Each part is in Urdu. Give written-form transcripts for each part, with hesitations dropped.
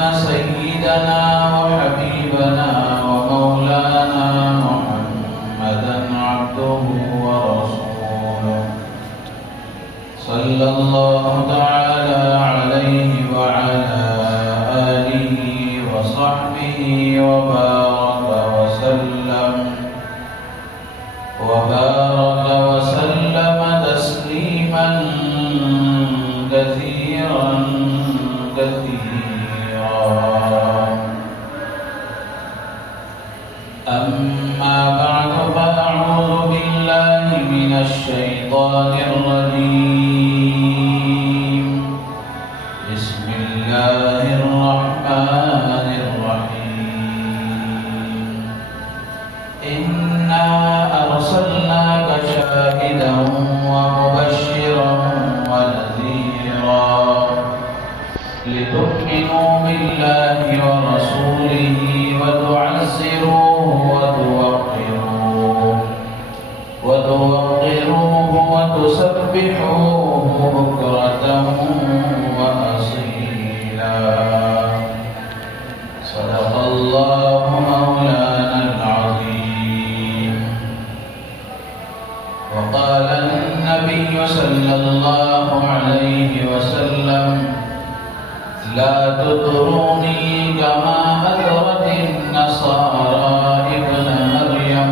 سيدنا وحبيبنا ومولانا محمدا عبده ورسوله صلى الله تعالى عليه وعلى آله وصحبه وبارك وسلم تسليما كثيرا أما بعد فأعوذ بالله من الشيطان الرجيم بسم الله الرحمن الرحيم إنا أرسلناك شاهدا ومبشرا ونذيرا لتؤمنوا بالله ورسوله وتعزروه وتوقروه وتسبحوه بكرة وأصيلا صدق الله مولانا العظيم. وقال النبي صلى الله عليه وسلم لا تطروني كما أطرت النصارى ابن مريم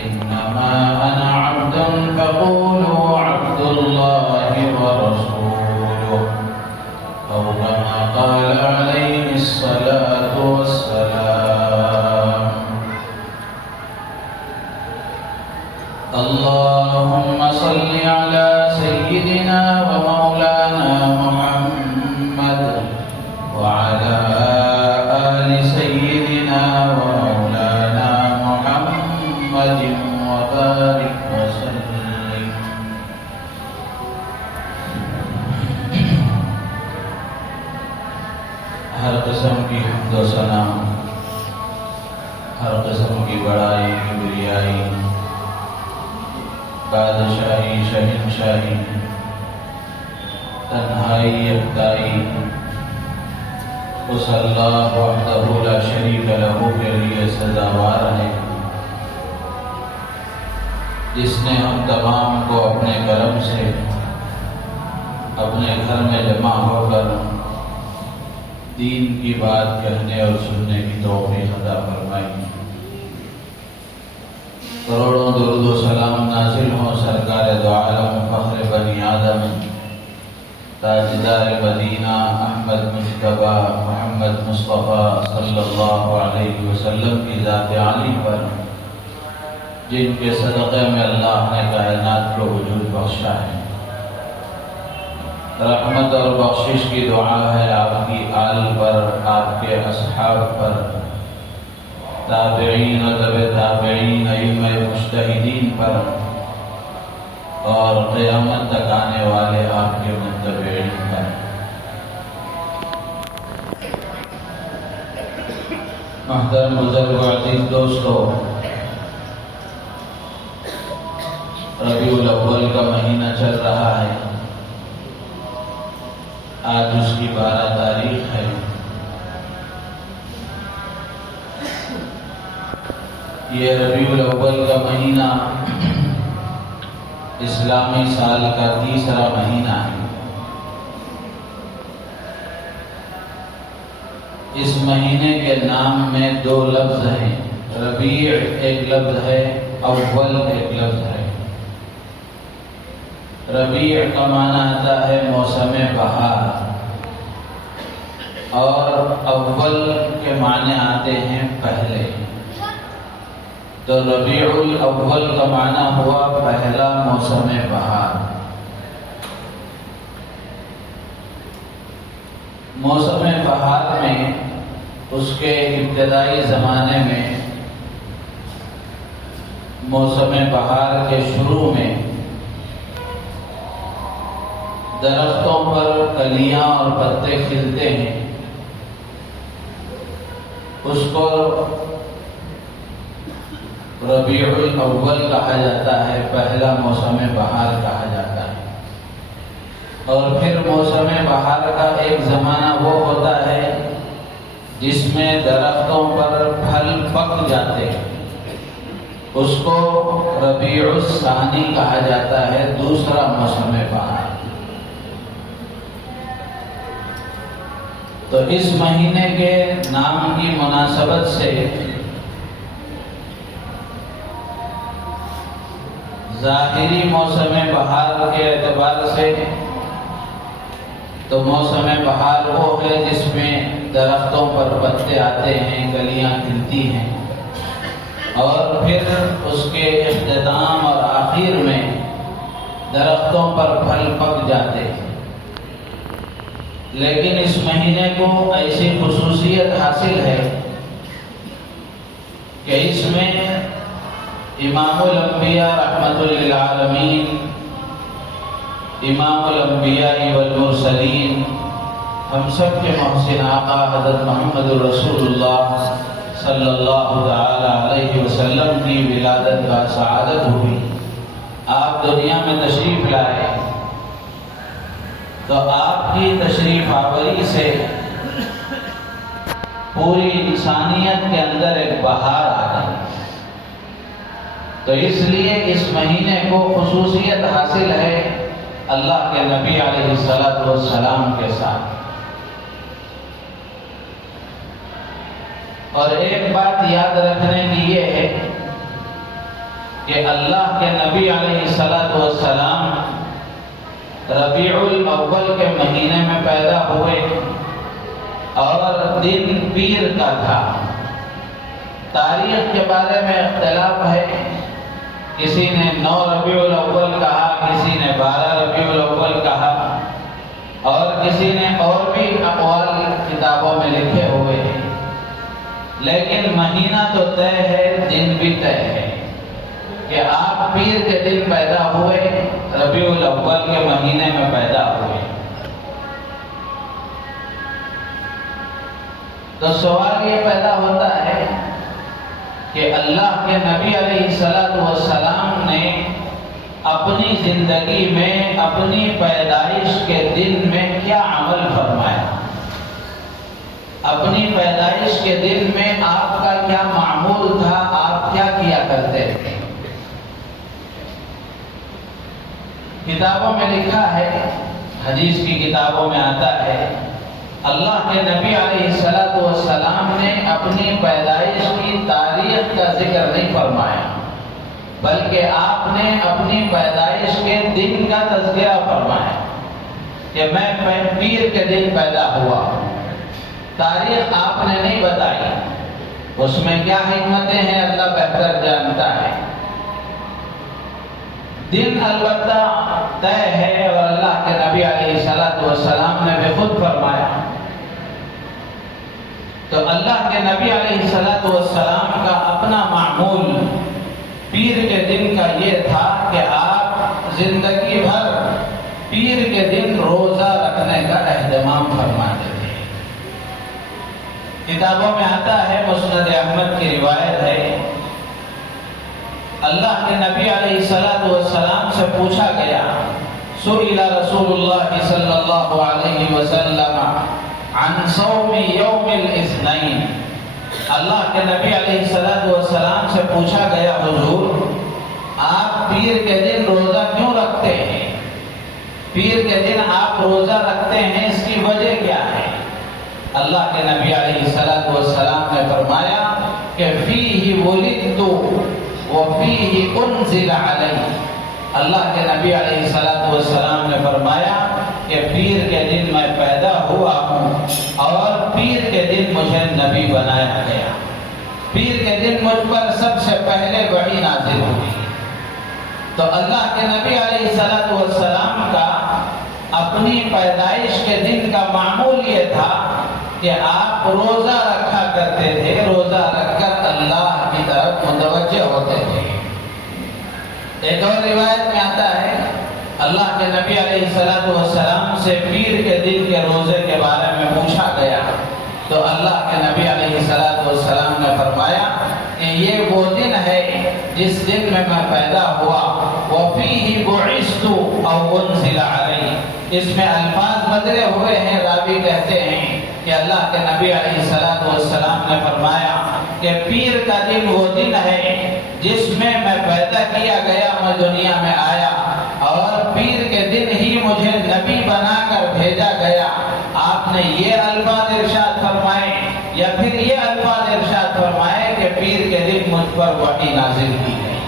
إنما أنا عبد فقولوا عبد الله ورسوله أو كما قال عليه الصلاة والسلام. اللهم صل على سيدنا ومولانا محمد وعلى آل سيدنا ومولانا محمد وبارك وسلم. ہر قسم کی حمد و ثنا، ہر قسم کی بڑائی کبریائی، بادشاہی شہنشاہی، تنہائی یکتائی اس اللہ وحدہ لا شریک لہ کے لیے سزاوار ہے جس نے ہم تمام کو اپنے کرم سے اپنے گھر میں جمع ہو کر دین کی بات کہنے اور سننے کی توفیق عطا فرمائی. کروڑوں درود و سلام نازل ہوں سرکار دو عالم فخر بنی آدم تاجدار مدینہ احمد مجتبی محمد مصطفیٰ صلی اللہ علیہ وسلم کی ذات عالی پر جن کے صدقے میں اللہ نے کائنات کو وجود بخشا ہے. رحمت اور بخشش کی دعا ہے آپ کی آل پر، آپ کے اصحاب پر، تابعین و تبع تابعین، ائمہ مجتہدین پر اور قیامت تک آنے والے آپ کے متبعین پر. محترم بزرگ و عزیز دوستو، ربیع الاول کا مہینہ چل رہا ہے. آج اس کی 12 تاریخ ہے. یہ ربیع الاول کا مہینہ اسلامی سال کا تیسرا مہینہ ہے. اس مہینے کے نام میں 2 لفظ ہیں. ربیع ایک لفظ ہے، اول ایک لفظ ہے. ربیع کا معنی آتا ہے موسم بہار اور اول کے معنی آتے ہیں پہلے. تو ربیع الاول کا معنی ہوا پہلا موسم بہار. موسم بہار میں اس کے ابتدائی زمانے میں موسم بہار کے شروع میں درختوں پر کلیاں اور پتے کھلتے ہیں. اس کو ربیع الاول کہا جاتا ہے، پہلا موسم بہار کہا جاتا ہے. اور پھر موسم بہار کا ایک زمانہ وہ ہوتا ہے جس میں درختوں پر پھل پک جاتے ہیں، اس کو ربیع الثانی کہا جاتا ہے، دوسرا موسم بہار۔ تو اس مہینے کے نام کی مناسبت سے ظاہری موسم بہار کے اعتبار سے تو موسم بہار وہ ہے جس میں درختوں پر پتے آتے ہیں، کلیاں کھلتی ہیں، اور پھر اس کے اختتام اور آخر میں درختوں پر پھل پک جاتے ہیں۔ لیکن اس مہینے کو ایسی خصوصیت حاصل ہے کہ اس میں امام الانبیاء رحمت للعالمین، امام الانبیاء والمرسلین، ہم سب کے محسن آقا حضرت محمد رسول اللہ صلی اللہ تعالی علیہ وسلم کی ولادت کا سعادت ہوئی۔ آپ دنیا میں تشریف لائے تو آپ کی تشریف آوری سے پوری انسانیت کے اندر ایک بہار آ گئی۔ تو اس لیے اس مہینے کو خصوصیت حاصل ہے اللہ کے نبی علیہ السلام کے ساتھ۔ اور ایک بات یاد رکھنے کی یہ ہے کہ اللہ کے نبی علیہ السلام ربیع الاول کے مہینے میں پیدا ہوئے اور دن پیر کا تھا۔ تاریخ کے بارے میں اختلاف ہے، کسی نے 9 ربیع الاول کہا، کسی نے 12 ربیع الاول کہا، اور کسی نے اور بھی اقوال کتابوں میں لکھے ہوئے ہیں، لیکن مہینہ تو طے ہے، دن بھی طے ہے کہ آپ پیر کے دن پیدا ہوئے، ربیع الاول کے مہینے میں پیدا ہوئے۔ تو سوال یہ پیدا ہوتا ہے کہ اللہ کے نبی علیہ السلام نے اپنی زندگی میں اپنی پیدائش کے دن میں کیا عمل فرمایا؟ اپنی پیدائش کے دن میں آپ کا کیا معمول تھا؟ آپ کیا کیا کرتے تھے؟ کتابوں میں لکھا ہے، حدیث کی کتابوں میں آتا ہے، اللہ کے نبی علیہ السلام نے اپنی پیدائش کی تاریخ کا ذکر نہیں فرمایا، بلکہ آپ نے اپنی پیدائش کے دن کا تذکرہ فرمایا کہ میں پیر کے دن پیدا ہوا۔ تاریخ آپ نے نہیں بتائی، اس میں کیا حکمتیں ہیں اللہ بہتر جانتا ہے۔ دن البتہ طے ہے، اور اللہ کے نبی علیہ السلام نے بھی خود فرمایا۔ تو اللہ کے نبی علیہ السلام کا اپنا معمول پیر کے دن کا یہ تھا کہ آپ زندگی بھر پیر کے دن روزہ رکھنے کا اہتمام فرماتے تھے۔ کتابوں میں آتا ہے، مسند احمد کی روایت ہے، اللہ کے نبی علیہ السلام سے پوچھا گیا، سئل رسول اللہ صلی اللہ علیہ وسلم عن صوم یوم الاثنین، اللہ کے نبی علیہ السلام سے پوچھا گیا، حضور آپ پیر کے دن روزہ کیوں رکھتے ہیں؟ پیر کے دن آپ روزہ رکھتے ہیں، اس کی وجہ کیا ہے؟ اللہ کے نبی علیہ السلام نے فرمایا کہ فیہ ولدت وفیہ انزل علی، اللہ کے نبی علیہ السلام نے فرمایا کہ پیر کے دن میں پیدا ہوا ہوں اور پیر کے دن مجھے نبی بنایا گیا، پیر کے دن مجھ پر سب سے پہلے وحی نازل ہوئی۔ تو اللہ کے نبی علیہ السلام کا اپنی پیدائش کے دن کا معمول یہ تھا کہ آپ روزہ رکھا کرتے تھے، روزہ رکھ کر اللہ کی طرف متوجہ ہوتے تھے۔ ایک اور روایت میں آتا ہے، اللہ کے نبی علیہ السلام سے پیر کے دن کے روزے کے بارے میں پوچھا گیا تو اللہ کے نبی علیہ السلام نے فرمایا کہ یہ وہ دن ہے جس دن میں پیدا ہوا، وَفِيهِ بُعِثْتُ أَوْ أُنزِلَ عَلَيْهِ، اس میں الفاظ بدلے ہوئے ہیں۔ راوی کہتے ہیں کہ اللہ کے نبی علیہ السلام نے فرمایا کہ پیر کا دن وہ دن ہے جس میں پیدا کیا گیا، میں دنیا میں آیا، اور پیر کے دن ہی مجھے نبی بنا کر بھیجا گیا۔ آپ نے یہ الفاظ ارشاد فرمائے یا پھر یہ الفاظ ارشاد فرمائے کہ پیر کے دن مجھ پر وحی نازل کی گئی۔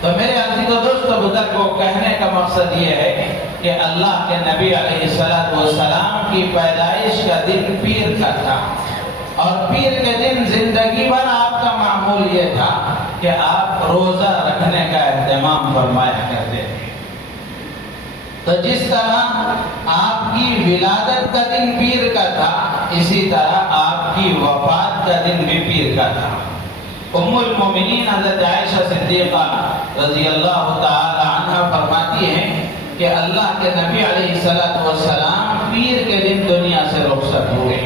تو میرے عزیز و دوستو بزرگوں، کہنے کا مقصد یہ ہے کہ اللہ کے نبی علیہ السلام کی پیدائش کا دن پیر کا تھا، اور پیر کے دن زندگی بھر آپ کا معمول یہ تھا کہ آپ روزہ رکھنے کا اہتمام فرمایا کرتے تھے۔ تو جس طرح آپ کی ولادت کا دن پیر کا تھا، اسی طرح آپ کی وفات کا دن بھی پیر کا تھا۔ ام المومنین حضرت عائشہ صدیقہ رضی اللہ تعالی عنہ فرماتی ہیں کہ اللہ کے نبی علیہ السلام پیر کے دن دنیا سے رخصت ہوئے۔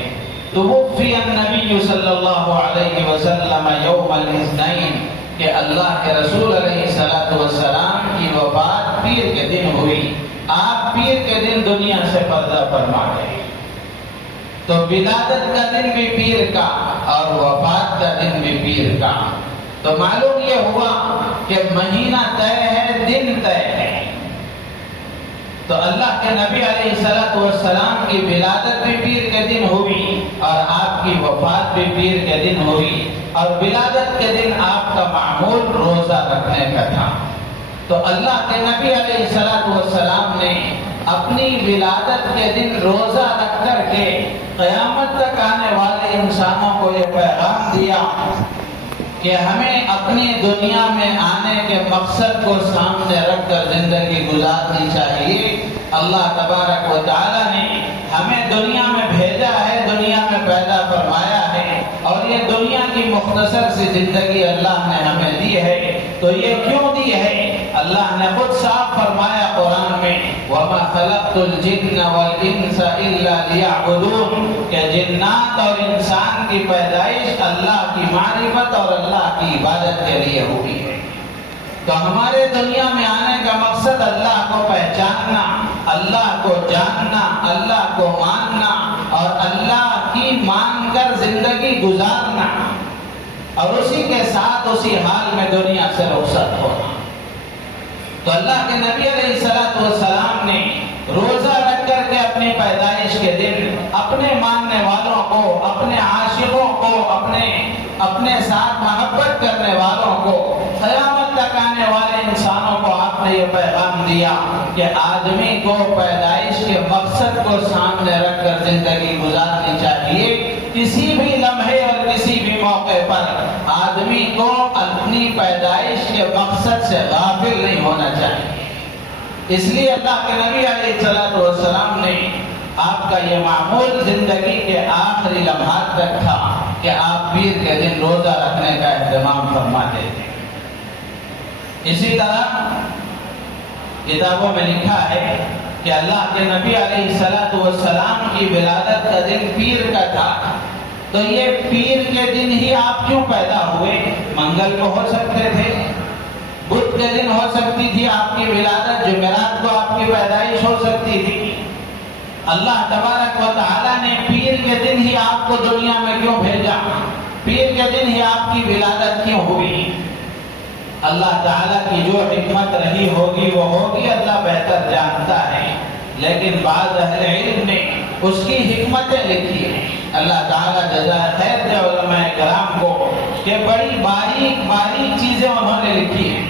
توفی النبی صلی اللہ علیہ وسلم یوم الاثنین، کہ اللہ کے رسول علیہ السلام کی وفات پیر کے دن ہوئی، آپ پیر کے دن دنیا سے پردہ فرما گئے۔ تو ولادت کا دن بھی پیر کا اور وفات کا دن بھی پیر کا۔ تو معلوم یہ ہوا کہ مہینہ طے ہے، دن طے ہے۔ تو اللہ کے نبی علیہ السلام کی ولادت بھی پیر کے دن ہوئی، اور آپ کی وفات بھی پیر کے دن ہوئی، اور ولادت کے دن آپ کا معمول روزہ رکھنے کا تھا۔ تو اللہ کے نبی علیہ السلام نے اپنی ولادت کے دن روزہ رکھ کر کے قیامت تک آنے والے انسانوں کو یہ پیغام دیا کہ ہمیں اپنی دنیا میں آنے کے مقصد کو سامنے رکھ کر زندگی گزارنی چاہیے۔ اللہ تبارک و تعالی نے ہمیں دنیا میں بھیجا ہے، دنیا میں پیدا فرمایا ہے، اور یہ دنیا کی مختصر سی زندگی اللہ نے ہمیں دی ہے۔ تو یہ کیوں دی ہے؟ اللہ نے خود صاف فرمایا قرآن میں، وَمَا خَلَقْتُ الْجِنَّ وَالْإِنسَ إِلَّا لِيَعْبُدُونَ، کہ جنات اور انسان کی پیدائش اللہ کی معرفت اور اللہ کی عبادت کے لیے ہوئی ہے۔ تو ہمارے دنیا میں آنے کا مقصد اللہ کو پہچاننا، اللہ کو جاننا، اللہ کو ماننا، اور اللہ کی مان کر زندگی گزارنا، اور اسی کے ساتھ اسی حال میں دنیا سے رخصت ہونا۔ تو اللہ کے نبی علیہ السلام نے روزہ رکھ کر کے اپنی پیدائش کے دن اپنے ماننے والوں کو، اپنے عاشقوں کو، اپنے ساتھ محبت کرنے والوں کو، قیامت تک آنے والے انسانوں کو آپ نے یہ پیغام دیا کہ آدمی کو پیدائش کے مقصد کو سامنے رکھ کر زندگی گزارنی چاہیے۔ کسی بھی لمحے اور کسی بھی موقع پر آدمی کو اپنی پیدائش کے مقصد سے غافل نہیں ہونا چاہیے۔ اس لیے اللہ کے نبی علیہ السلام نے آپ کا یہ معمول زندگی کے آخری لمحات تک تھا کہ آپ پیر کے دن روزہ رکھنے کا اہتمام فرماتے تھے۔ اسی طرح کتابوں میں لکھا ہے کہ اللہ کے نبی علیہ السلام کی ولادت کا دن پیر کا تھا۔ تو یہ پیر کے دن ہی آپ کیوں پیدا ہوئے؟ منگل کو ہو سکتے تھے، بدھ کے دن ہو سکتی تھی آپ کی ولادت، جمعرات کو آپ کی پیدائش ہو سکتی تھی۔ اللہ تبارک و تعالی نے پیر کے دن ہی آپ کو دنیا میں کیوں بھیجا؟ پیر کے دن ہی آپ کی ولادت کیوں ہوئی؟ اللہ تعالیٰ کی جو حکمت رہی ہوگی وہ ہوگی، اللہ بہتر جانتا ہے، لیکن بعض اہل علم نے اس کی حکمتیں لکھی ہیں۔ اللہ تعالیٰ جزائے خیر دے علماء کرام کو کہ بڑی باریک باریک چیزیں انہوں نے لکھی ہیں۔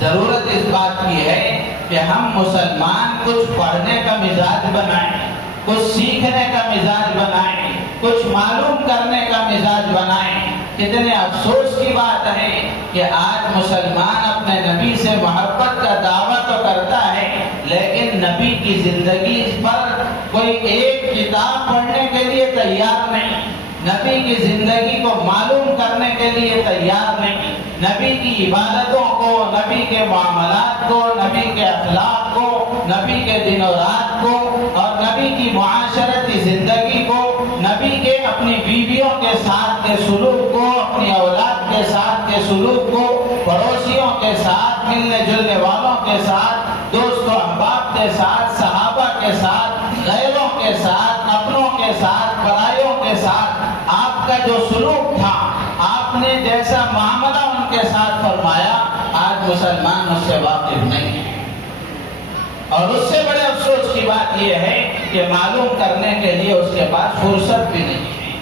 ضرورت اس بات کی ہے کہ ہم مسلمان کچھ پڑھنے کا مزاج بنائیں، کچھ سیکھنے کا مزاج بنائیں، کچھ معلوم کرنے کا مزاج بنائیں۔ کتنے افسوس کی بات ہے کہ آج مسلمان اپنے نبی سے محبت کا دعویٰ تو کرتا ہے، لیکن نبی کی زندگی پر کوئی ایک کتاب پڑھنے کے لیے تیار نہیں، نبی کی زندگی کو معلوم کرنے کے لیے تیار نہیں، نبی کی عبادتوں کو، نبی کے معاملات کو، نبی کے اخلاق کو، نبی کے دن و رات کو، اور نبی کی معاشرتی زندگی کو ملنے جلنے والوں کے ساتھ، دوست و احباب کے ساتھ، صحابہ کے ساتھ، غیروں کے ساتھ، اپنوں کے ساتھ، پرائیوں کے ساتھ آپ کا جو سلوک تھا، آپ نے جیسا معاملہ ان کے ساتھ فرمایا، آج مسلمان اس سے واقف نہیں ہے۔ اور اس سے بڑے افسوس کی بات یہ ہے کہ معلوم کرنے کے لیے اس کے پاس فرصت بھی نہیں ہے۔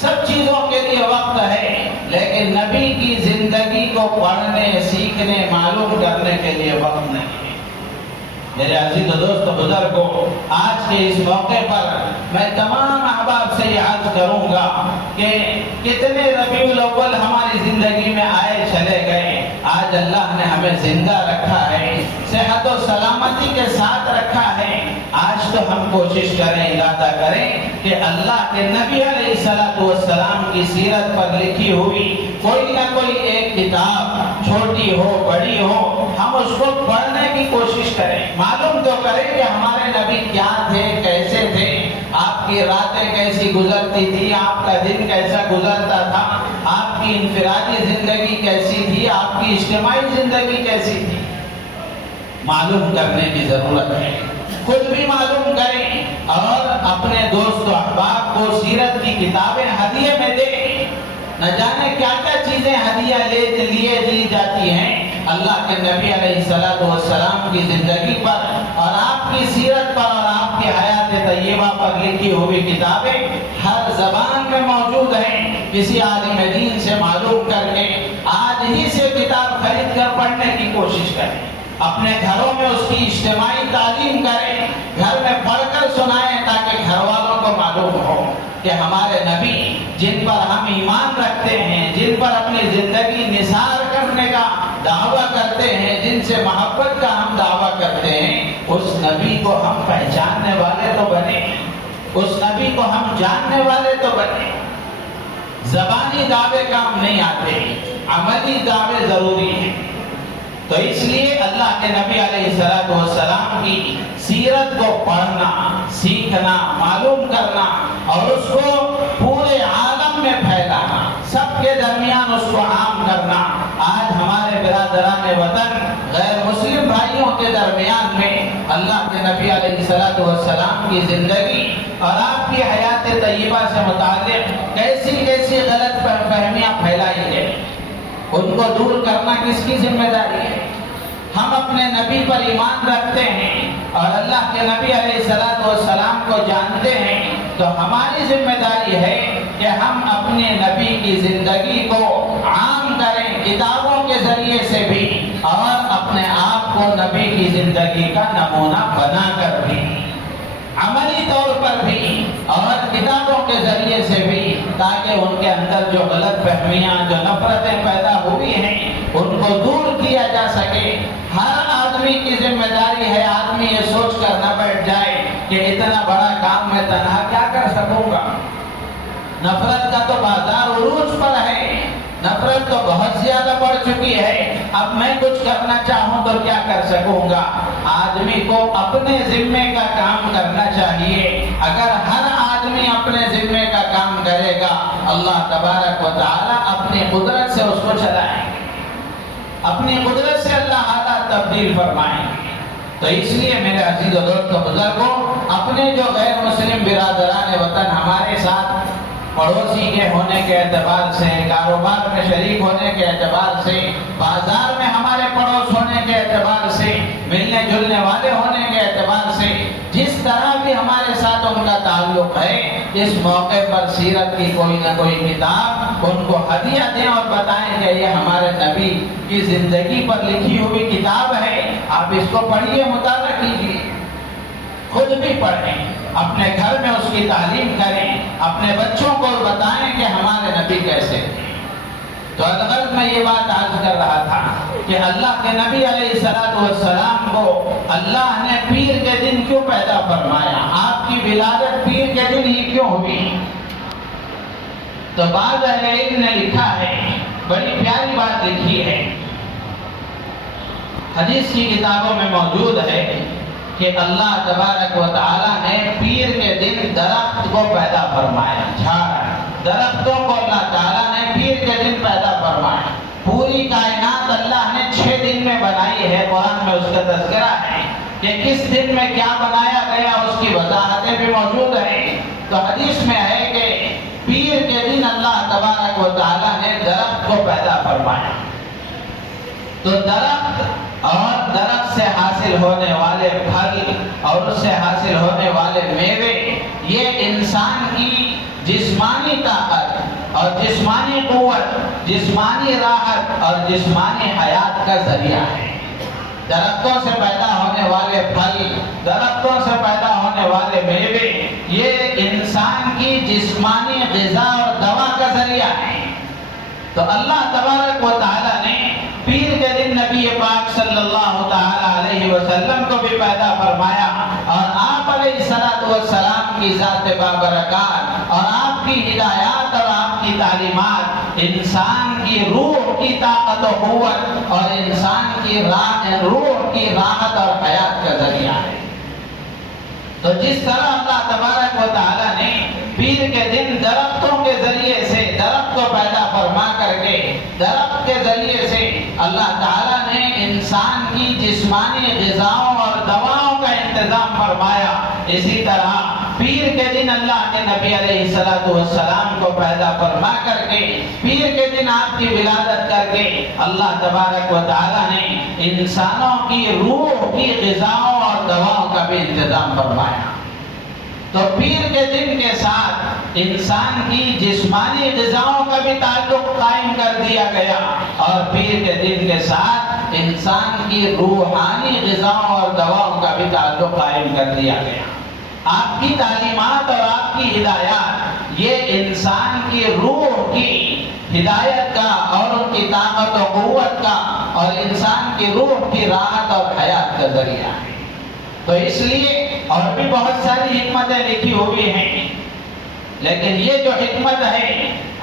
سب چیزوں کے لیے وقت ہے، لیکن نبی کی زندگی کو پڑھنے، سیکھنے، معلوم کرنے کے لیے وقت نہیں ہے۔ میرے عزیز و دوست بزرگوں، آج کے اس موقع پر میں تمام احباب سے یہ عرض کروں گا کہ کتنے ربیع الاول ہماری زندگی میں آئے چلے گئے، آج اللہ نے ہمیں زندہ رکھا ہے، صحت و سلامتی کے ساتھ رکھا ہے۔ آج تو ہم کوشش کریں، ارادہ کریں کہ اللہ کے نبی علیہ السلام کی سیرت پر لکھی ہوئی کوئی نہ کوئی ایک کتاب، چھوٹی ہو بڑی ہو، ہم اس کو پڑھنے کی کوشش کریں، معلوم تو کریں کہ ہمارے نبی کیا تھے، کیسے تھے، آپ کی راتیں کیسی گزرتی تھی، آپ کا دن کیسا گزرتا تھا، آپ کی انفرادی زندگی کیسی تھی، آپ کی اجتماعی زندگی کیسی تھی، معلوم کرنے کی ضرورت ہے۔ خود بھی معلوم کریں اور اپنے دوست و احباب کو سیرت کی کتابیں ہدیے میں دیں۔ نہ جانے کیا کیا چیزیں ہدیہ لیے دی جاتی ہیں اللہ کے نبی علیہ السلام کی زندگی پر اور آپ کی سیرت پر اور آپ کی حیات طیبہ پر لکھی ہوئی کتابیں ہر زبان میں موجود ہیں۔ کسی عالم دین سے معلوم کر کے آج ہی سے کتاب خرید کر پڑھنے کی کوشش کریں، اپنے گھروں میں اس کی اجتماعی تعلیم کریں، گھر میں پڑھ کر سنائیں تاکہ گھر والوں کو معلوم ہو کہ ہمارے نبی جن پر ہم ایمان رکھتے ہیں، جن پر اپنی زندگی نثار کرنے کا دعویٰ کرتے ہیں، جن سے محبت کا ہم دعویٰ کرتے ہیں، اس نبی کو ہم پہچاننے والے تو بنے، اس نبی کو ہم جاننے والے تو بنے۔ زبانی دعوے کام نہیں آتے، عملی دعوے ضروری ہیں۔ تو اس لیے اللہ کے نبی علیہ السلام کی سیرت کو پڑھنا، سیکھنا، معلوم کرنا اور اس کو پورے عالم میں پھیلانا، سب کے درمیان اس کو عام کرنا۔ آج ہمارے برادران وطن غیر مسلم بھائیوں کے درمیان میں اللہ کے نبی علیہ السلام کی زندگی اور آپ کی حیات طیبہ سے متعلق کیسی غلط فہمیاں پھیلائی گئی، ان کو دور کرنا کس کی ذمہ داری ہے؟ ہم اپنے نبی پر ایمان رکھتے ہیں اور اللہ کے نبی علیہ السلام کو جانتے ہیں، تو ہماری ذمہ داری ہے کہ ہم اپنے نبی کی زندگی کو عام کریں، کتابوں کے ذریعے سے بھی اور اپنے آپ کو نبی کی زندگی کا نمونہ بنا کر بھی، عملی طور پر بھی اور کتابوں کے ذریعے سے بھی، تاکہ ان کے اندر جو غلط فہمیاں، جو نفرتیں پیدا ہوئی ہیں، ان کو دور کیا جا سکے۔ ہر آدمی کی ذمہ داری ہے، آدمی یہ سوچ کر نہ بیٹھ جائے کہ اتنا بڑا کام میں تنہا کیا کر سکوں گا۔ نفرت کا تو بازار عروج پر ہے، نفرت تو بہت زیادہ بڑھ چکی ہے، اب میں کچھ کرنا چاہوں تو کیا کر سکوں گا۔ آدمی کو اپنے ذمے کا کام کرنا چاہیے۔ اگر ہر آدمی اپنے ذمے کا کام کرے گا، اللہ تبارک و تعالی اپنی قدرت سے اس کو چلائیں گے، اپنی قدرت سے اللہ حالات تبدیل فرمائیں گے۔ تو اس لیے میرے عزیز و دوست بزرگوں، اپنے جو غیر مسلم برادران وطن ہمارے ساتھ پڑوسی کے ہونے کے اعتبار سے، کاروبار میں شریک ہونے کے اعتبار سے، بازار میں ہمارے پڑوس ہونے کے اعتبار سے، ملنے جلنے والے ہونے کے اعتبار سے، جس طرح بھی ہمارے ساتھ ان کا تعلق ہے، اس موقع پر سیرت کی کوئی نہ کوئی کتاب ان کو ہدیہ دیں اور بتائیں کہ یہ ہمارے نبی کی زندگی پر لکھی ہوئی کتاب ہے، آپ اس کو پڑھیے، مطالعہ کیجیے، خود بھی پڑھیں، اپنے گھر میں اس کی تعلیم کریں، اپنے بچوں کو بتائیں کہ ہمارے نبی کیسے تھے۔ تو الغرض میں یہ بات عرض کر رہا تھا کہ اللہ کے نبی علیہ السلام کو اللہ نے پیر کے دن کیوں پیدا فرمایا، آپ کی ولادت پیر کے دن ہی کیوں ہوئی؟ تو بعض اہل علم نے لکھا ہے، بڑی پیاری بات لکھی ہے، حدیث کی کتابوں میں موجود ہے کہ اللہ تبارک و تعالی نے پیر کے دن درخت کو پیدا فرمایا، جھاڑ درختوں کو اللہ تعالیٰ نے پیر کے دن پیدا فرمایا۔ پوری کائنات اللہ نے 6 دن میں بنائی کا تذکرہ ہے کہ کس دن میں کیا بنایا گیا، اس کی وضاحتیں بھی موجود ہیں۔ تو حدیث میں ہے کہ پیر کے دن اللہ تبارک و تعالیٰ نے درخت کو پیدا فرمایا۔ تو درخت اور درخت سے حاصل ہونے والے پھل اور اس سے حاصل ہونے والے میوے، یہ انسان کی جسمانی طاقت اور جسمانی قوت، جسمانی راحت اور جسمانی حیات کا ذریعہ ہے۔ درختوں سے پیدا ہونے والے پھل، درختوں سے پیدا ہونے والے میوے، یہ انسان کی جسمانی غذا اور دوا کا ذریعہ ہے۔ تو اللہ تبارک و تعالیٰ نے پیر کے دن نبی پاک صلی اللہ تعالی علیہ وسلم کو بھی پیدا فرمایا، اور آپ علیہ السلام کی ذات بابرکات اور آپ کی ہدایات اور آپ کی تعلیمات انسان کی روح کی طاقت و قوت اور انسان کی روح کی راحت اور حیات کا ذریعہ ہے۔ تو جس طرح اللہ تبارک و تعالیٰ نے پیر کے دن درختوں کے ذریعے سے درخت کو پیدا فرما کر کے درخت کے ذریعے سے اللہ تعالیٰ نے انسان کی جسمانی غذاؤں اور دواؤں کا انتظام فرمایا، اسی طرح پیر کے دن اللہ کے نبی علیہ السلام کو پیدا فرما کر کے پیر کے دن آپ کی ولادت کر کے اللہ تبارک و تعالیٰ نے انسانوں کی روح کی غذاؤں اور دواؤں کا بھی انتظام فرمایا۔ تو پیر کے دن کے ساتھ انسان کی جسمانی غذاؤں کا بھی تعلق قائم کر دیا گیا، اور پیر کے دن کے ساتھ انسان کی روحانی غذاؤں اور دواؤں کا بھی تعلق قائم کر دیا گیا۔ آپ کی تعلیمات اور آپ کی ہدایات یہ انسان کی روح کی ہدایت کا اور ان کی طاقت و قوت کا اور انسان کی روح کی راحت اور حیات کا ذریعہ ہے۔ تو اس لیے اور بھی بہت ساری حکمتیں لکھی ہوئی ہیں، لیکن یہ جو حکمت ہے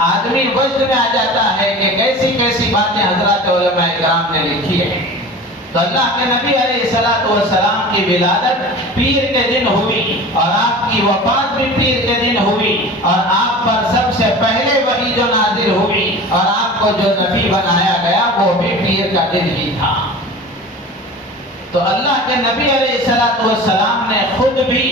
آدمی وجد میں آ جاتا ہے کہ کیسی کیسی باتیں حضرات علماء کرام نے لکھی ہیں۔ تو اللہ کے نبی علیہ السلام کی ولادت پیر کے دن ہوئی، اور آپ کی وفات بھی پیر کے دن ہوئی، اور آپ پر سب سے پہلے وحی جو نازل ہوئی اور آپ کو جو نبی بنایا گیا وہ بھی پیر کا دن ہی تھا۔ تو اللہ کے نبی علیہ السلام نے خود بھی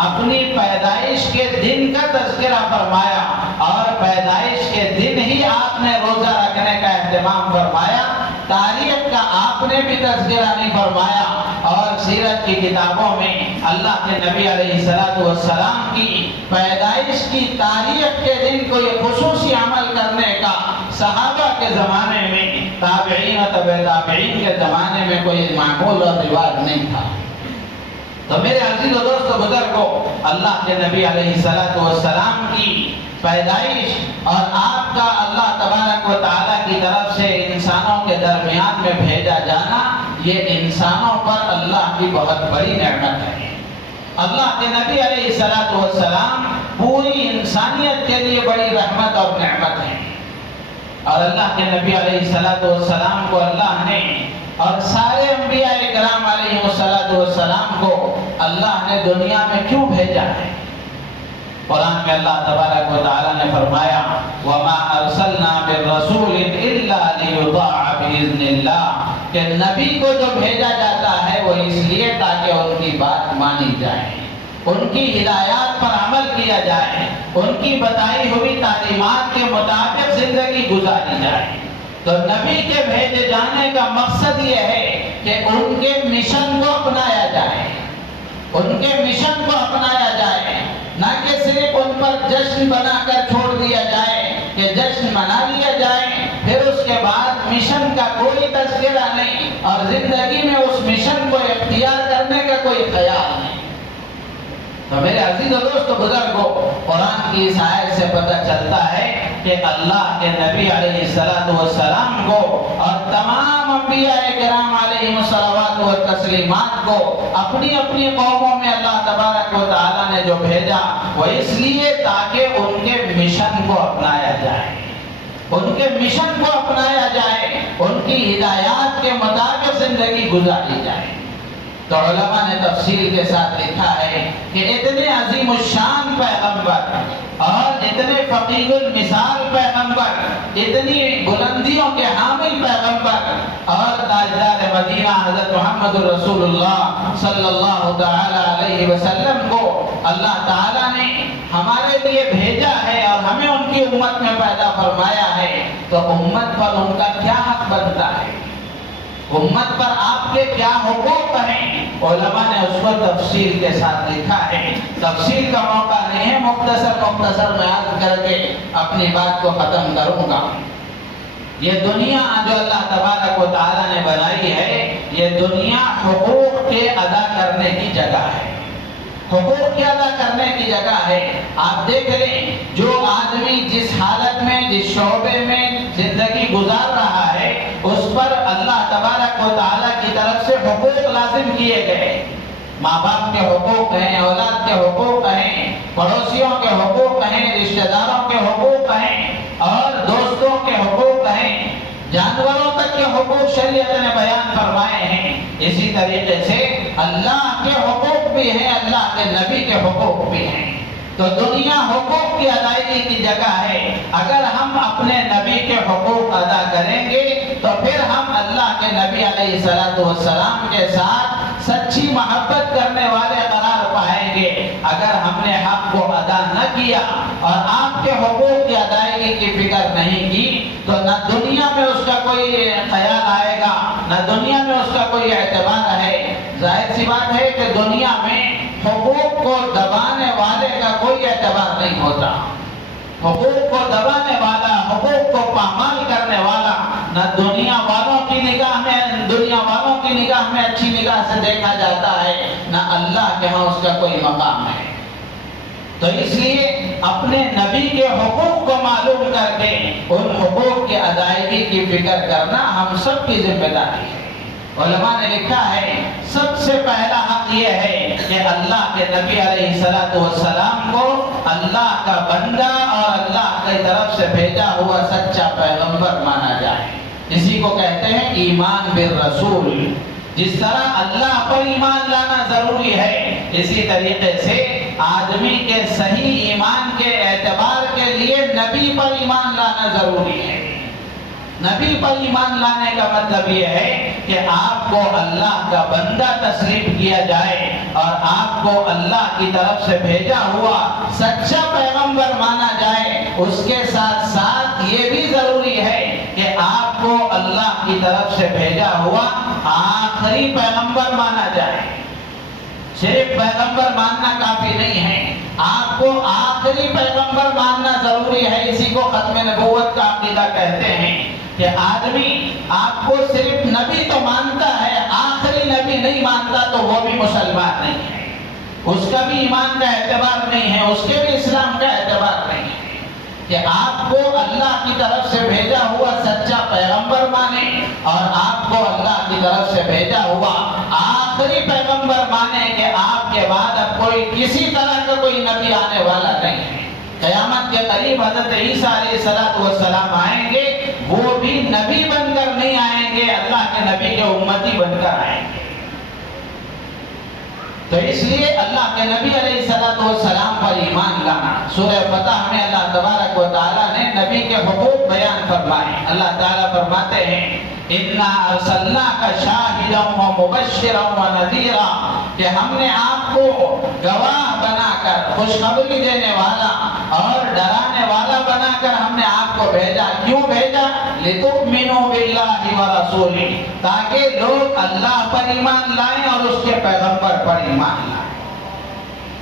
اپنی پیدائش کے دن کا تذکرہ فرمایا، اور پیدائش کے دن ہی آپ نے روزہ رکھنے کا اہتمام فرمایا۔ تاریخ کا آپ نے بھی تذکرہ نہیں فرمایا، اور سیرت کی کتابوں میں اللہ کے نبی علیہ السلام کی پیدائش کی تاریخ کے دن کوئی خصوصی عمل کرنے کا صحابہ کے زمانے میں، تابعین و تبع تابعین کے زمانے میں کوئی معمول اور رواج نہیں تھا۔ تو میرے عزیز و دوست بزرگوں، اللہ کے نبی علیہ السلام کی پیدائش اور آپ کا اللہ تبارک و تعالیٰ کی طرف سے انسانوں کے درمیان میں بھیجا جانا، یہ انسانوں پر اللہ کی بہت بڑی نعمت ہے۔ اللہ کے نبی علیہ السلام پوری انسانیت کے لیے بڑی رحمت اور نعمت ہے، اور اللہ کے نبی علیہ السلام کو اللہ نے اور سارے انبیاء کرام علیہ السلام کو اللہ نے دنیا میں کیوں بھیجا ہے؟ قرآن میں اللہ تبارک و تعالیٰ نے فرمایا وَمَا أَرْسَلْنَا بِالرَّسُولٍ إِلَّا لِيُطَاعَ بِإِذْنِ اللَّهِ، کہ نبی کو جو بھیجا جاتا ہے وہ اس لیے تاکہ ان کی بات مانی جائے، ان کی ہدایات پر عمل کیا جائے، ان کی بتائی ہوئی تعلیمات کے مطابق زندگی گزاری جائے۔ تو نبی کے بھیجے جانے کا مقصد یہ ہے کہ ان کے مشن کو اپنایا جائے، ان کے مشن کو اپنایا جائے، نہ کہ صرف ان پر جشن بنا کر چھوڑ دیا جائے کہ جشن منا لیا جائے، پھر اس کے بعد مشن کا کوئی تذکرہ نہیں اور زندگی میں اس مشن کو اختیار کرنے کا کوئی خیال نہیں۔ تو میرے عزیز و دوست بزرگوں، قرآن کی اس آیت سے پتہ چلتا ہے کہ اللہ کے نبی علیہ السلام کو اور تمام انبیاء کرام علیہ الصلوات والتسلیمات کو اپنی اپنی قوموں میں اللہ تبارک و تعالیٰ نے جو بھیجا وہ اس لیے تاکہ ان کے مشن کو اپنایا جائے، ان کے مشن کو اپنایا جائے، ان کی ہدایات کے مطابق زندگی گزاری جائے۔ تو علماء نے تفصیل کے ساتھ لکھا ہے کہ اتنے عظیم الشان پیغمبر اور اتنے فقیر المثال پیغمبر، اتنی بلندیوں کے حامل پیغمبر اور تاجدار مدینہ حضرت محمد رسول اللہ صلی اللہ تعالی علیہ وسلم کو اللہ تعالیٰ نے ہمارے لیے بھیجا ہے اور ہمیں ان کی امت میں پیدا فرمایا ہے، تو امت پر ان کا کیا حق بنتا ہے، امت پر آپ کے کیا حقوق ہیں؟ علماء نے اس کو تفصیل کے ساتھ لکھا ہے۔ تفصیل کا موقع نہیں ہے، مختصر میں عرض کر کے اپنی بات کو ختم کروں گا۔ یہ دنیا جو اللہ تبارک و تعالیٰ نے بنائی ہے، یہ دنیا حقوق کے ادا کرنے کی جگہ ہے، حقوق کے ادا کرنے کی جگہ ہے۔ آپ دیکھ لیں، جو آدمی جس حالت میں، جس شعبے میں زندگی گزار رہا ہے، اس پر اللہ تبارک و تعالیٰ کی طرف سے حقوق لازم کیے گئے۔ ماں باپ کے حقوق ہیں، اولاد کے حقوق ہیں، پڑوسیوں کے حقوق ہیں، رشتہ داروں کے حقوق ہیں، اور دوستوں کے حقوق ہیں، جانوروں تک کے حقوق شریعت نے بیان فرمائے ہیں۔ اسی طریقے سے اللہ کے حقوق بھی ہیں، اللہ کے نبی کے حقوق بھی ہیں۔ تو دنیا حقوق کی ادائیگی کی جگہ ہے۔ اگر ہم اپنے نبی کے حقوق ادا کریں گے تو پھر ہم اللہ کے نبی علیہ السلام کے ساتھ سچی محبت کرنے والے قرار پائیں گے۔ اگر ہم نے حق کو ادا نہ کیا اور آپ کے حقوق کی ادائیگی کی فکر نہیں کی تو نہ دنیا میں اس کا کوئی خیال آئے گا، نہ دنیا میں اس کا کوئی اعتبار ہے۔ ظاہر سی بات ہے کہ دنیا میں حقوق کو دبانے والے کا کوئی اعتبار نہیں ہوتا۔ حقوق کو دبانے والا، حقوق کو پامال کرنے والا نہ دنیا والوں کی نگاہ میں اچھی نگاہ سے دیکھا جاتا ہے، نہ اللہ کے ہاں اس کا کوئی مقام ہے۔ تو اس لیے اپنے نبی کے حقوق کو معلوم کر کے ان حقوق کی ادائیگی کی فکر کرنا ہم سب کی ذمہ داری ہے۔ علماء نے لکھا ہے سب سے پہلا حق یہ ہے کہ اللہ کے نبی علیہ السلام کو اللہ کا بندہ اور اللہ کی طرف سے بھیجا ہوا سچا پیغمبر مانا جائے۔ اسی کو کہتے ہیں ایمان بالرسول۔ جس طرح اللہ پر ایمان لانا ضروری ہے، اسی طریقے سے آدمی کے صحیح ایمان کے اعتبار کے لیے نبی پر ایمان لانا ضروری ہے۔ نبی پر ایمان لانے کا مطلب یہ ہے کہ آپ کو اللہ کا بندہ تسلیم کیا جائے اور آپ کو اللہ کی طرف سے بھیجا ہوا سچا پیغمبر مانا جائے۔ اس کے ساتھ ساتھ یہ بھی ضروری ہے کہ آپ کو اللہ کی طرف سے بھیجا ہوا آخری پیغمبر مانا جائے۔ صرف پیغمبر ماننا کافی نہیں ہے، آپ کو آخری پیغمبر ماننا ضروری ہے۔ اسی کو ختم نبوت کا عقیدہ کہتے ہیں کہ آدمی آپ کو صرف نبی تو مانتا ہے، آخری نبی نہیں مانتا تو وہ بھی مسلمان نہیں ہے، اس کا بھی ایمان کا اعتبار نہیں ہے، اس کے بھی اسلام کا اعتبار نہیں ہے۔ کہ آپ کو اللہ کی طرف سے بھیجا ہوا سچا پیغمبر مانے اور آپ کو اللہ کی طرف سے بھیجا ہوا آخری پیغمبر مانے کہ آپ کے بعد اب کوئی کسی طرح کا کوئی نبی آنے والا نہیں ہے۔ قیامت کے قریب حضرت عیسیٰ علیہ السلام آئیں گے، وہ بھی نبی بن کر نہیں آئیں گے، اللہ کے نبی کے امتی بن کر آئیں گے۔ تو اس لیے اللہ کے نبی علیہ السلام پر ایمان لانا۔ سورہ فتح میں اللہ تبارک و تعالیٰ نے نبی کے حقوق بیان فرمائے۔ اللہ تعالیٰ فرماتے ہیں اِنَّا أَرْسَلْنَاكَ شَاهِدًا وَمُبَشِّرًا وَنَذِيرًا، کہ ہم نے آپ کو گواہ بنا کر، خوشخبری دینے والا اور ڈرانے والا بنا کر ہم نے آپ کو بھیجا۔ کیوں بھیجا؟ لِتُؤْمِنُوا بِاللَّهِ وَرَسُولِهِ، تاکہ لوگ اللہ پر ایمان لائیں اور اس کے پیغمبر پر ایمان لائیں۔